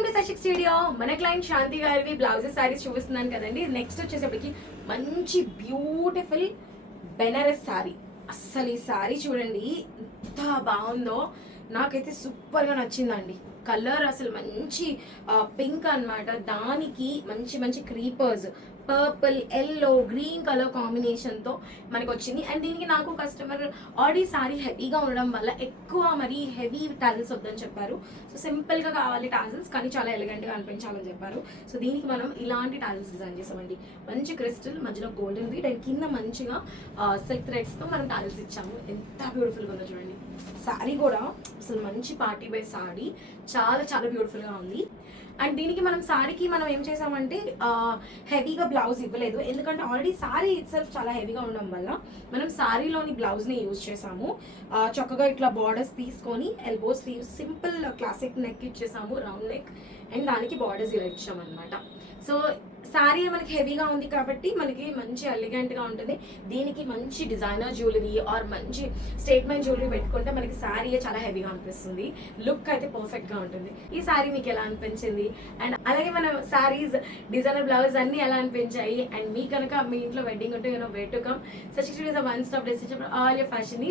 Welcome to Sashik studio. మన client Shanti గారివి blouses saris చూపిస్తున్నాను కదండి. నెక్స్ట్ వచ్చేసరికి మంచి బ్యూటిఫుల్ బెనారస్ సారీ. అస్సలు ఈ సారీ చూడండి ఎంత బాగుందో, నాకైతే సూపర్గా నచ్చిందండి. కలర్ అసలు మంచి పింక్ అన్నమాట, దానికి మంచి మంచి creepers, purple, yellow, green colour కాంబినేషన్తో మనకు వచ్చింది. అండ్ దీనికి నాకు కస్టమర్ ఆల్రెడీ సారీ హెవీగా ఉండడం వల్ల ఎక్కువ మరి హెవీ టాజిల్స్ వద్దని చెప్పారు. సో సింపుల్గా కావాలి టాజిల్స్, కానీ చాలా ఎలిగెంట్గా అనిపించాలని చెప్పారు. సో దీనికి మనం ఇలాంటి టాజిల్స్ డిజైన్ చేసామండి. మంచి క్రిస్టల్, మధ్యలో గోల్డెన్ బీట్ అండ్ కింద మంచిగా సిల్క్ థ్రెడ్స్తో మనం టాజిల్స్ ఇచ్చాము. ఎంత బ్యూటిఫుల్గా ఉందో చూడండి. సారీ కూడా అసలు మంచి పార్టీ వేర్ సారీ, చాలా చాలా బ్యూటిఫుల్గా ఉంది. అండ్ దీనికి మనం సారీకి మనం ఏం చేసామంటే హెవీగా బ్లౌజ్ ఇవ్వలేదు, ఎందుకంటే ఆల్రెడీ సారీ ఇట్ సెల్ఫ్ చాలా హెవీగా ఉండడం వల్ల మనం సారీలోని బ్లౌజ్ని యూజ్ చేసాము. చక్కగా ఇట్లా బార్డర్స్ తీసుకొని elbow sleeves, simple classic neck ఇచ్చేసాము, రౌండ్ నెక్, అండ్ దానికి బార్డర్స్ ఇలా ఇచ్చామన్నమాట. సో సారీ మనకి హెవీగా ఉంది కాబట్టి మనకి మంచి ఎలిగెంట్గా ఉంటుంది. దీనికి మంచి డిజైనర్ జ్యువెలరీ ఆర్ మంచి స్టేట్మెంట్ జ్యువెలరీ పెట్టుకుంటే మనకి సారీ చాలా హెవీగా అనిపిస్తుంది, లుక్ అయితే పర్ఫెక్ట్గా ఉంటుంది. ఈ సారీ మీకు ఎలా అనిపించింది, అండ్ అలాగే మన సారీస్ డిజైనర్ బ్లౌజ్ అన్ని ఎలా అనిపించాయి, అండ్ మీ కనుక మీ ఇంట్లో వెడ్డింగ్ ఉంటే where to come. Such is one stop destination for all your fashion.